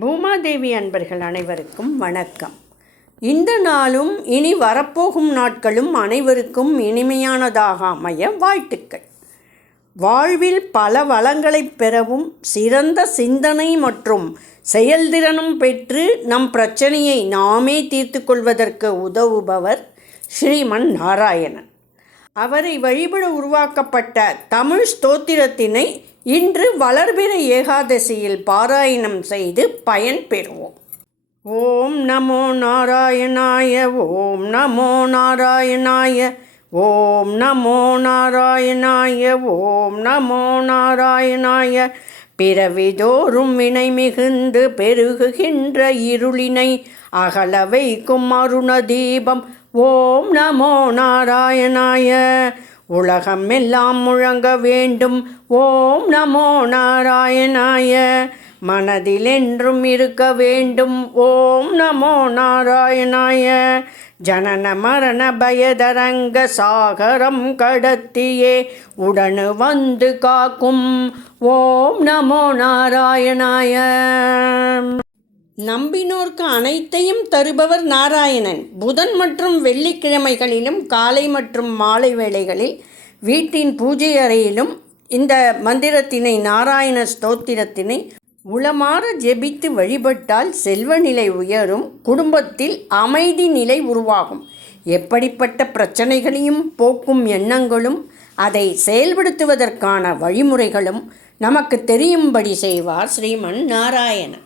பூமாதேவி அன்பர்கள் அனைவருக்கும் வணக்கம். இந்த நாளும் இனி வரப்போகும் நாட்களும் அனைவருக்கும் இனிமையானதாக அமைய வாழ்த்துக்கள். வாழ்வில் பல வளங்களைப் பெறவும் சிறந்த சிந்தனை மற்றும் செயல்திறனும் பெற்று நம் பிரச்சனையை நாமே தீர்த்து கொள்வதற்கு உதவுபவர் ஸ்ரீமன் நாராயணன். அவரை வழிபட உருவாக்கப்பட்ட தமிழ் ஸ்தோத்திரத்தினை இன்று வளர்பிற ஏகாதசியில் பாராயணம் செய்து பயன் பெறுவோம். ஓம் நமோ நாராயணாய ஓம் நமோ நாராயணாய ஓம் நமோ நாராயணாய ஓம் நமோ நாராயணாய. பிறவிதோறும் வினை மிகுந்து பெருகுகின்ற இருளினை அகல வைக்கும் அருண தீபம் ஓம் நமோ நாராயணாய உலகம் எல்லாம் முழங்க வேண்டும். ஓம் நமோ நாராயணாய. மனதில் என்றும் இருக்க வேண்டும். ஓம் நமோ நாராயணாய. ஜனன மரண பயதரங்க சாகரம் கடத்தியே. உடனு வந்து காக்கும். ஓம் நமோ நாராயணாய. நம்பினோர்க்கு அனைத்தையும் தருபவர் நாராயணன். புதன் மற்றும் வெள்ளிக்கிழமைகளிலும் காலை மற்றும் மாலை வேளைகளில் வீட்டின் பூஜை அறையிலும் இந்த மந்திரத்தினை நாராயண ஸ்தோத்திரத்தினை உளமாற ஜெபித்து வழிபட்டால் செல்வ நிலை உயரும் குடும்பத்தில் அமைதி நிலை உருவாகும். எப்படிப்பட்ட பிரச்சனைகளையும் போக்கும் எண்ணங்களும் அதை செயல்படுத்துவதற்கான வழிமுறைகளும் நமக்கு தெரியும்படி செய்வார் ஸ்ரீமன் நாராயணன்.